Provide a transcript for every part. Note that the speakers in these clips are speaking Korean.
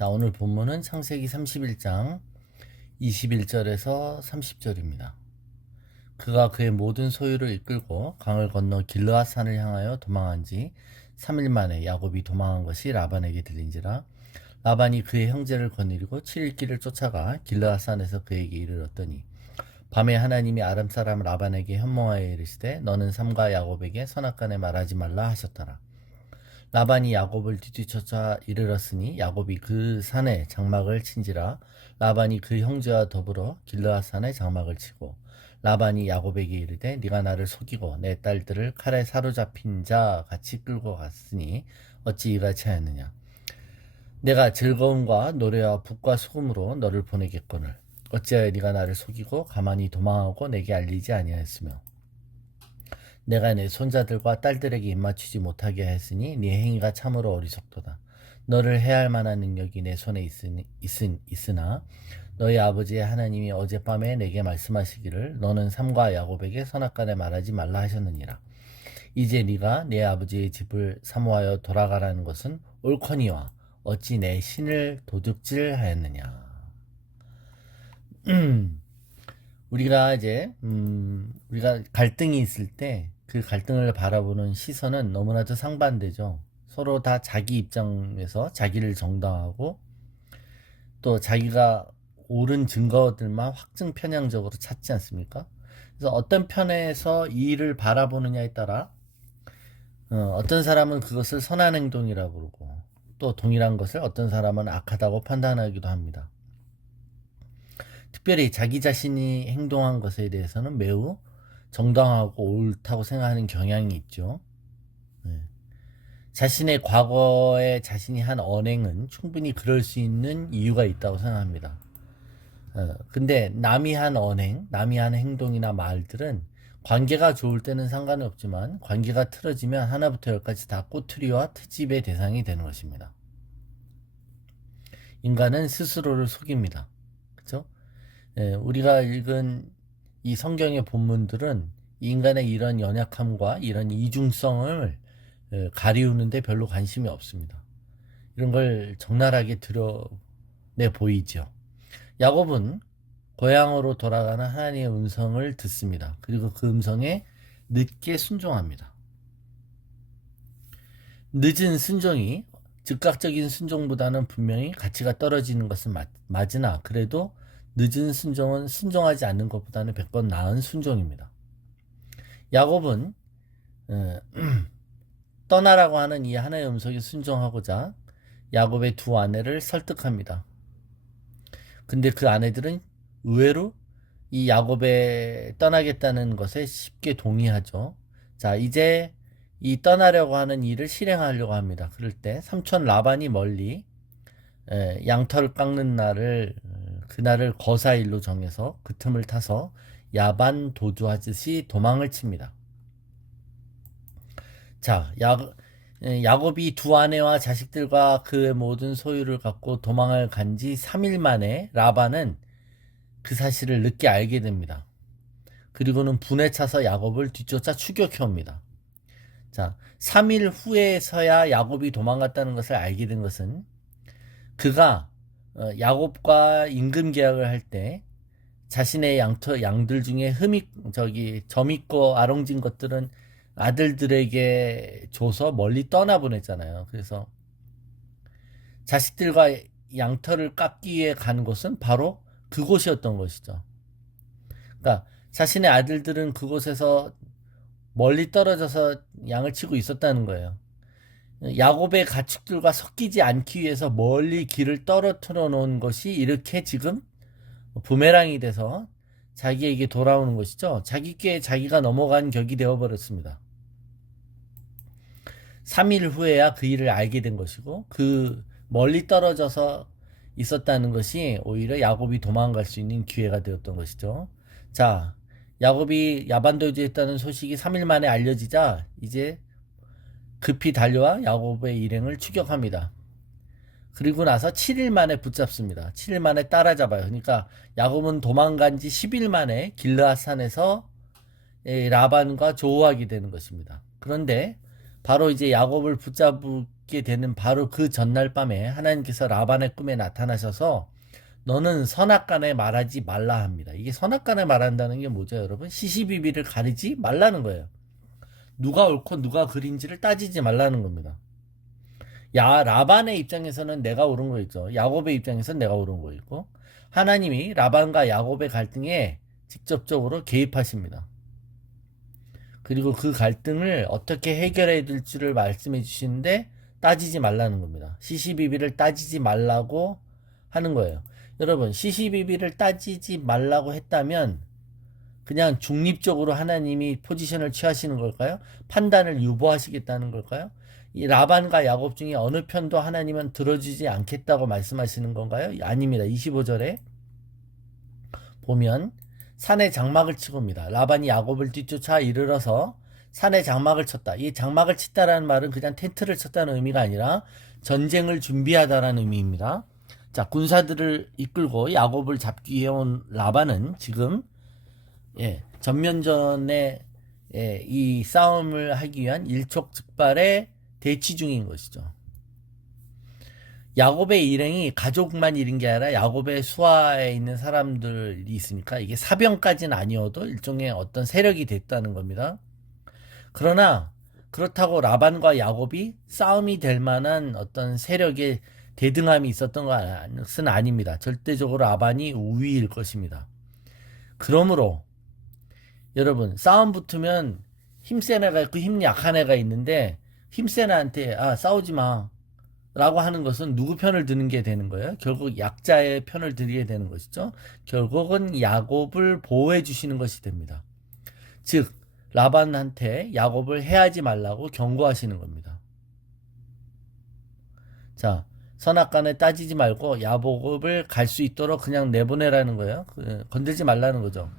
자, 오늘 본문은 창세기 31장 21절에서 30절입니다. 그가 그의 모든 소유를 이끌고 강을 건너 길르앗 산을 향하여 도망한 지 3일 만에 야곱이 도망한 것이 라반에게 들린지라. 라반이 그의 형제를 거느리고 7일 길을 쫓아가 길르앗 산에서 그에게 이르렀더니 밤에 하나님이 아람 사람 라반에게 현몽하여 이르시되 너는 삼가 야곱에게 선악간에 말하지 말라 하셨더라. 라반이 야곱을 뒤쫓아 이르렀으니 야곱이 그 산에 장막을 친지라. 라반이 그 형제와 더불어 길르앗 산에 장막을 치고 라반이 야곱에게 이르되 네가 나를 속이고 내 딸들을 칼에 사로잡힌 자 같이 끌고 갔으니 어찌 이같이 하였느냐. 내가 즐거움과 노래와 북과 소금으로 너를 보내겠거늘 어찌하여 네가 나를 속이고 가만히 도망하고 내게 알리지 아니하였으며 내가 내 손자들과 딸들에게 입맞추지 못하게 했으니 네 행위가 참으로 어리석도다. 너를 해할 만한 능력이 내 손에 있으나 너희 아버지의 하나님이 어젯밤에 내게 말씀하시기를 너는 삼가 야곱에게 선악간에 말하지 말라 하셨느니라. 이제 네가 내 아버지의 집을 사모하여 돌아가라는 것은 옳거니와 어찌 내 신을 도둑질하였느냐. 우리가 갈등이 있을 때 그 갈등을 바라보는 시선은 너무나도 상반되죠. 서로 다 자기 입장에서 자기를 정당하고 또 자기가 옳은 증거들만 확증 편향적으로 찾지 않습니까? 그래서 어떤 편에서 이 일을 바라보느냐에 따라 어떤 사람은 그것을 선한 행동이라고 그러고 또 동일한 것을 어떤 사람은 악하다고 판단하기도 합니다. 특별히 자기 자신이 행동한 것에 대해서는 매우 정당하고 옳다고 생각하는 경향이 있죠. 자신의 과거에 자신이 한 언행은 충분히 그럴 수 있는 이유가 있다고 생각합니다. 근데 남이 한 언행, 남이 한 행동이나 말들은 관계가 좋을 때는 상관은 없지만 관계가 틀어지면 하나부터 열까지 다 꼬투리와 트집의 대상이 되는 것입니다. 인간은 스스로를 속입니다. 그렇죠? 우리가 읽은 이 성경의 본문들은 인간의 이런 연약함과 이런 이중성을 가리우는데 별로 관심이 없습니다. 이런 걸 적나라하게 드러내 보이죠. 야곱은 고향으로 돌아가는 하나님의 음성을 듣습니다. 그리고 그 음성에 늦게 순종합니다. 늦은 순종이 즉각적인 순종보다는 분명히 가치가 떨어지는 것은 맞으나 그래도 늦은 순종은 순종하지 않는 것보다는 100번 나은 순종입니다. 야곱은 떠나라고 하는 이 하나의 음성에 순종하고자 야곱의 두 아내를 설득합니다. 근데 그 아내들은 의외로 이 야곱의 떠나겠다는 것에 쉽게 동의하죠. 자, 이제 이 떠나려고 하는 일을 실행하려고 합니다. 그럴 때 삼촌 라반이 멀리 양털을 깎는 날을 그날을 거사일로 정해서 그 틈을 타서 야반 도주하듯이 도망을 칩니다. 자, 야곱이 두 아내와 자식들과 그의 모든 소유를 갖고 도망을 간 지 3일 만에 라반은 그 사실을 늦게 알게 됩니다. 그리고는 분에 차서 야곱을 뒤쫓아 추격해 옵니다. 자, 3일 후에서야 야곱이 도망갔다는 것을 알게 된 것은 그가 야곱과 임금 계약을 할 때 자신의 양들 중에 점 있고 아롱진 것들은 아들들에게 줘서 멀리 떠나보냈잖아요. 그래서 자식들과 양털을 깎기 위해 간 곳은 바로 그곳이었던 것이죠. 그러니까 자신의 아들들은 그곳에서 멀리 떨어져서 양을 치고 있었다는 거예요. 야곱의 가축들과 섞이지 않기 위해서 멀리 길을 떨어뜨려 놓은 것이 이렇게 지금 부메랑이 돼서 자기에게 돌아오는 것이죠. 자기께 자기가 넘어간 격이 되어버렸습니다. 3일 후에야 그 일을 알게 된 것이고 그 멀리 떨어져서 있었다는 것이 오히려 야곱이 도망갈 수 있는 기회가 되었던 것이죠. 자, 야곱이 야반도주했다는 소식이 3일 만에 알려지자 이제 급히 달려와 야곱의 일행을 추격합니다. 그리고 나서 7일 만에 붙잡습니다. 7일 만에 따라잡아요. 그러니까 야곱은 도망간 지 10일 만에 길르앗 산에서 라반과 조우하게 되는 것입니다. 그런데 바로 이제 야곱을 붙잡게 되는 바로 그 전날 밤에 하나님께서 라반의 꿈에 나타나셔서 너는 선악간에 말하지 말라 합니다. 이게 선악간에 말한다는 게 뭐죠, 여러분? 시시비비를 가리지 말라는 거예요. 누가 옳고 누가 그린지를 따지지 말라는 겁니다. 라반의 입장에서는 내가 옳은 거 있죠. 야곱의 입장에서는 내가 옳은 거 있고, 하나님이 라반과 야곱의 갈등에 직접적으로 개입하십니다. 그리고 그 갈등을 어떻게 해결해야 될지를 말씀해 주시는데 따지지 말라는 겁니다. 시시비비를 따지지 말라고 하는 거예요. 여러분, 시시비비를 따지지 말라고 했다면 그냥 중립적으로 하나님이 포지션을 취하시는 걸까요? 판단을 유보하시겠다는 걸까요? 이 라반과 야곱 중에 어느 편도 하나님은 들어주지 않겠다고 말씀하시는 건가요? 아닙니다. 25절에 보면 산에 장막을 치고입니다. 라반이 야곱을 뒤쫓아 이르러서 산에 장막을 쳤다. 이 장막을 쳤다라는 말은 그냥 텐트를 쳤다는 의미가 아니라 전쟁을 준비하다라는 의미입니다. 자, 군사들을 이끌고 야곱을 잡기 위해 온 라반은 지금 전면전에 이 싸움을 하기 위한 일촉즉발의 대치 중인 것이죠. 야곱의 일행이 가족만 잃은 게 아니라 야곱의 수하에 있는 사람들이 있으니까 이게 사병까지는 아니어도 일종의 어떤 세력이 됐다는 겁니다. 그러나 그렇다고 라반과 야곱이 싸움이 될 만한 어떤 세력의 대등함이 있었던 것은 아닙니다. 절대적으로 라반이 우위일 것입니다. 그러므로 여러분, 싸움 붙으면 힘센 애가 있고 힘 약한 애가 있는데 힘센 애한테 싸우지 마 라고 하는 것은 누구 편을 드는 게 되는 거예요? 결국 약자의 편을 들게 되는 것이죠. 결국은 야곱을 보호해 주시는 것이 됩니다. 즉 라반한테 야곱을 해하지 말라고 경고하시는 겁니다. 자, 선악간에 따지지 말고 야곱을 갈 수 있도록 그냥 내보내라는 거예요. 건들지 말라는 거죠.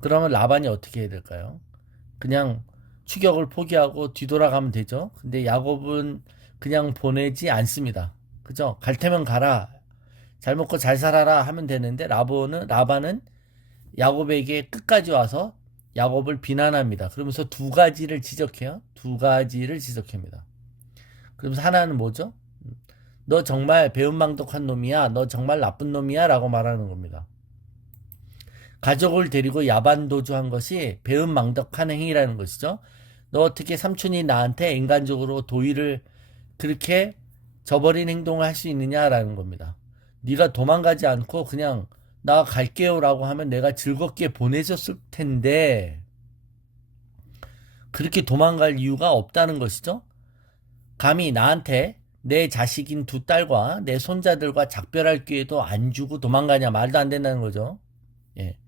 그러면 라반이 어떻게 해야 될까요? 그냥 추격을 포기하고 뒤돌아가면 되죠. 근데 야곱은 그냥 보내지 않습니다. 그죠? 갈 테면 가라. 잘 먹고 잘 살아라 하면 되는데 라반은 야곱에게 끝까지 와서 야곱을 비난합니다. 그러면서 두 가지를 지적해요. 두 가지를 지적합니다. 그러면서 하나는 뭐죠? 너 정말 배은망덕한 놈이야. 너 정말 나쁜 놈이야. 라고 말하는 겁니다. 가족을 데리고 야반도주한 것이 배은망덕한 행위라는 것이죠. 너 어떻게 삼촌이 나한테 인간적으로 도의를 그렇게 저버린 행동을 할 수 있느냐라는 겁니다. 네가 도망가지 않고 그냥 나 갈게요 라고 하면 내가 즐겁게 보내줬을 텐데 그렇게 도망갈 이유가 없다는 것이죠. 감히 나한테 내 자식인 두 딸과 내 손자들과 작별할 기회도 안 주고 도망가냐. 말도 안 된다는 거죠. 예.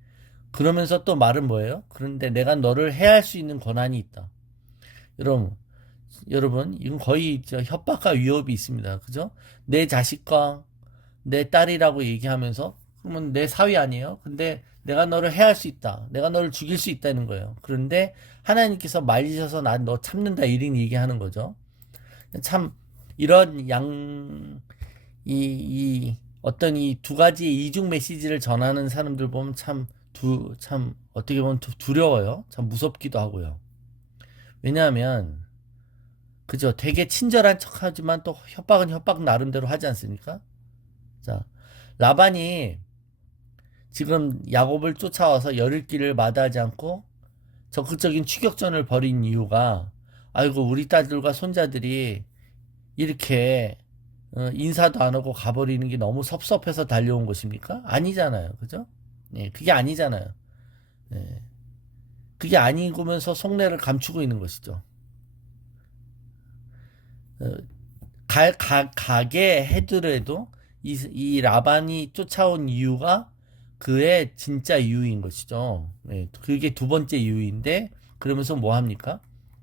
그러면서 또 말은 뭐예요? 그런데 내가 너를 해할 수 있는 권한이 있다. 여러분, 이건 거의 협박과 위협이 있습니다. 그죠? 내 자식과 내 딸이라고 얘기하면서 그러면 내 사위 아니에요? 근데 내가 너를 해할 수 있다. 내가 너를 죽일 수 있다는 거예요. 그런데 하나님께서 말리셔서 난 너 참는다 이런 얘기하는 거죠. 참 이런 어떤 이 두 가지의 이중 메시지를 전하는 사람들 보면 참 어떻게 보면 두려워요. 참 무섭기도 하고요. 왜냐하면 그죠? 되게 친절한 척하지만 또 협박은 협박 나름대로 하지 않습니까? 자, 라반이 지금 야곱을 쫓아와서 열흘 길을 마다하지 않고 적극적인 추격전을 벌인 이유가 아이고 우리 딸들과 손자들이 이렇게 인사도 안 하고 가버리는 게 너무 섭섭해서 달려온 것입니까? 아니잖아요. 그죠? 네, 그게 아니잖아요. 네, 그게 아니면서 속내를 감추고 있는 것이죠. 가게 해더라도 이 라반이 쫓아온 이유가 그의 진짜 이유인 것이죠. 네, 그게 두 번째 이유인데 그러면서 뭐 합니까?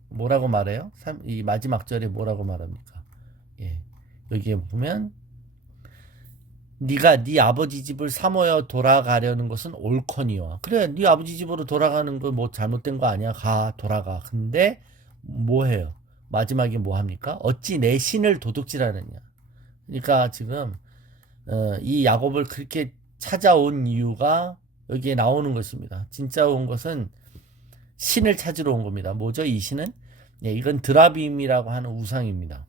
뭐라고 말해요? 이 마지막 절에 뭐라고 말합니까? 예, 여기에 보면 네가 네 아버지 집을 사모여 돌아가려는 것은 옳거니와. 그래, 네 아버지 집으로 돌아가는 거 뭐 잘못된 거 아니야? 돌아가. 근데 뭐 해요? 마지막에 뭐 합니까? 어찌 내 신을 도둑질하느냐. 그러니까 지금 이 야곱을 그렇게 찾아온 이유가 여기에 나오는 것입니다. 진짜 온 것은 신을 찾으러 온 겁니다. 뭐죠? 이 신은 예, 이건 드라빔이라고 하는 우상입니다.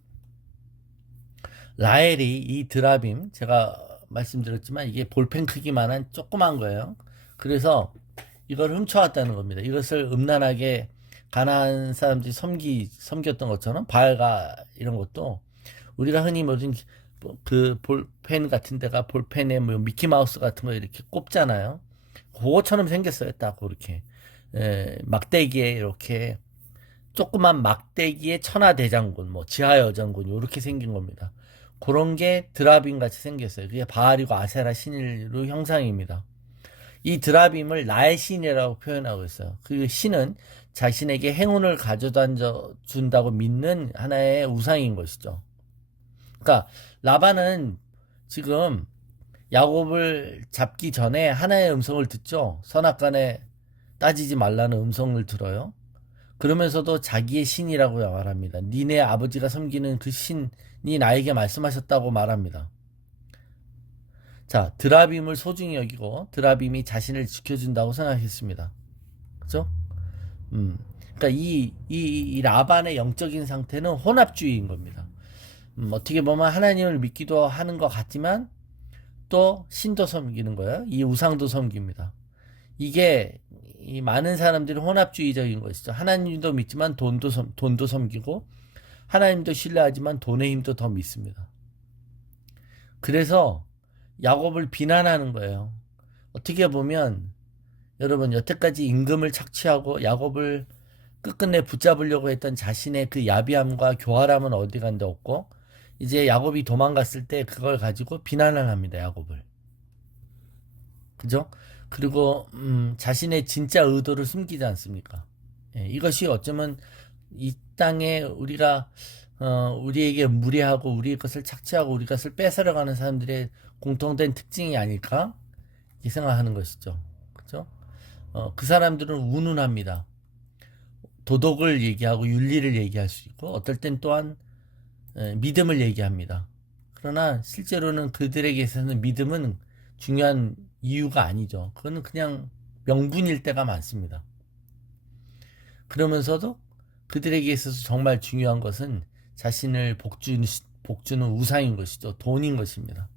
라헬이 이 드라빔, 제가 말씀드렸지만 이게 볼펜 크기만한 조그만 거예요. 그래서 이걸 훔쳐왔다는 겁니다. 이것을 음란하게 가난한 사람들이 섬겼던 것처럼 바알가 이런 것도 우리가 흔히 모든 그 볼펜 같은 데가 볼펜에 뭐 미키마우스 같은 거 이렇게 꼽잖아요. 그거처럼 생겼어요. 딱 그렇게. 막대기에 이렇게 조그만 막대기에 천하대장군, 뭐 지하여장군 이렇게 생긴 겁니다. 그런 게 드라빔 같이 생겼어요. 그게 바알이고 아세라 신으로 형상입니다. 이 드라빔을 나의 신이라고 표현하고 있어요. 그 신은 자신에게 행운을 가져다 준다고 믿는 하나의 우상인 것이죠. 그러니까 라반은 지금 야곱을 잡기 전에 하나의 음성을 듣죠. 선악간에 따지지 말라는 음성을 들어요. 그러면서도 자기의 신이라고 말합니다. 니네 아버지가 섬기는 그 신이 나에게 말씀하셨다고 말합니다. 자, 드라빔을 소중히 여기고 드라빔이 자신을 지켜준다고 생각했습니다. 그죠? 그러니까 이 라반의 영적인 상태는 혼합주의인 겁니다. 어떻게 보면 하나님을 믿기도 하는 것 같지만 또 신도 섬기는 거예요. 이 우상도 섬깁니다. 이게 이 많은 사람들이 혼합주의적인 것이죠. 하나님도 믿지만 돈도 섬기고 하나님도 신뢰하지만 돈의 힘도 더 믿습니다. 그래서 야곱을 비난하는 거예요. 어떻게 보면 여러분 여태까지 임금을 착취하고 야곱을 끝끝내 붙잡으려고 했던 자신의 그 야비함과 교활함은 어디 간 데 없고 이제 야곱이 도망갔을 때 그걸 가지고 비난을 합니다. 야곱을. 그죠? 그리고 자신의 진짜 의도를 숨기지 않습니까? 예, 이것이 어쩌면 이 땅에 우리가 우리에게 무례하고 우리의 것을 착취하고 우리 것을 뺏어가는 사람들의 공통된 특징이 아닐까 이 생각하는 것이죠. 그죠? 그 사람들은 운운합니다. 도덕을 얘기하고 윤리를 얘기할 수 있고 어떨 땐 또한 믿음을 얘기합니다. 그러나 실제로는 그들에게 있어서는 믿음은 중요한 이유가 아니죠. 그거는 그냥 명분일 때가 많습니다. 그러면서도 그들에게 있어서 정말 중요한 것은 자신을 복주는 우상인 것이죠. 돈인 것입니다.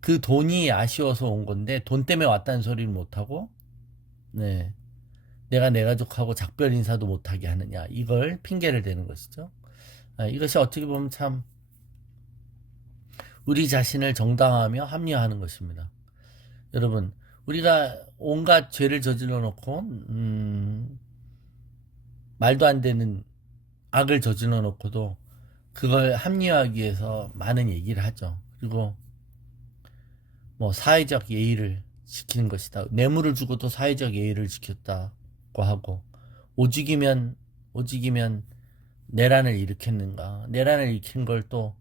그 돈이 아쉬워서 온 건데 돈 때문에 왔다는 소리를 못하고 네, 내가 내 가족하고 작별 인사도 못하게 하느냐 이걸 핑계를 대는 것이죠. 이것이 어떻게 보면 참 우리 자신을 정당화하며 합리화하는 것입니다. 여러분 우리가 온갖 죄를 저질러 놓고 말도 안 되는 악을 저질러 놓고도 그걸 합리화하기 위해서 많은 얘기를 하죠. 그리고 뭐 사회적 예의를 지키는 것이다. 뇌물을 주고도 사회적 예의를 지켰다고 하고 오직이면 내란을 일으켰는가. 내란을 일으킨 걸 또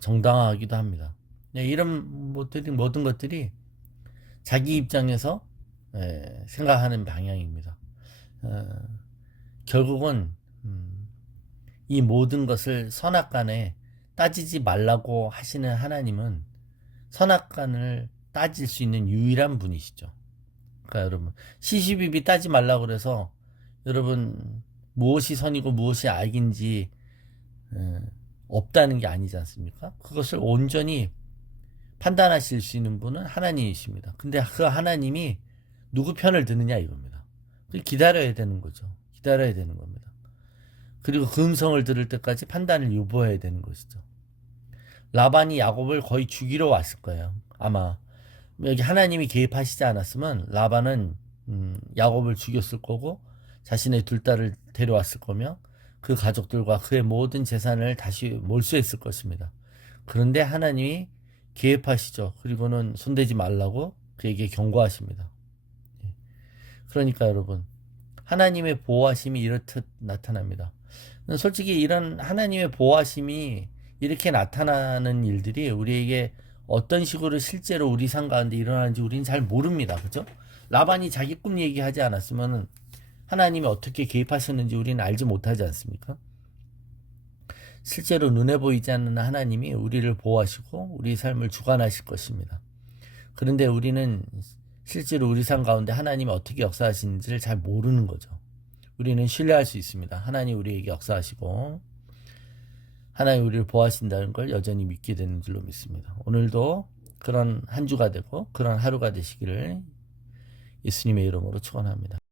정당화하기도 합니다. 네, 이런 모든 것들이 자기 입장에서 생각하는 방향입니다. 결국은 이 모든 것을 선악간에 따지지 말라고 하시는 하나님은 선악간을 따질 수 있는 유일한 분이시죠. 그러니까 여러분 시시비비 따지 말라고 그래서 여러분 무엇이 선이고 무엇이 악인지 없다는 게 아니지 않습니까? 그것을 온전히 판단하실 수 있는 분은 하나님이십니다. 근데 그 하나님이 누구 편을 드느냐 이겁니다. 기다려야 되는 거죠. 기다려야 되는 겁니다. 그리고 그 음성을 들을 때까지 판단을 유보해야 되는 것이죠. 라반이 야곱을 거의 죽이러 왔을 거예요. 아마 여기 하나님이 개입하시지 않았으면 라반은 야곱을 죽였을 거고 자신의 둘 딸을 데려왔을 거며 그 가족들과 그의 모든 재산을 다시 몰수했을 것입니다. 그런데 하나님이 개입하시죠. 그리고는 손대지 말라고 그에게 경고하십니다. 그러니까 여러분 하나님의 보호하심이 이렇듯 나타납니다. 솔직히 이런 하나님의 보호하심이 이렇게 나타나는 일들이 우리에게 어떤 식으로 실제로 우리 삶 가운데 일어나는지 우리는 잘 모릅니다. 그죠? 라반이 자기 꿈 얘기하지 않았으면 하나님이 어떻게 개입하셨는지 우리는 알지 못하지 않습니까? 실제로 눈에 보이지 않는 하나님이 우리를 보호하시고 우리 삶을 주관하실 것입니다. 그런데 우리는 실제로 우리 삶 가운데 하나님이 어떻게 역사하시는지를 잘 모르는 거죠. 우리는 신뢰할 수 있습니다. 하나님 우리에게 역사하시고 하나님 우리를 보호하신다는 걸 여전히 믿게 되는 줄로 믿습니다. 오늘도 그런 한 주가 되고 그런 하루가 되시기를 예수님의 이름으로 축원합니다.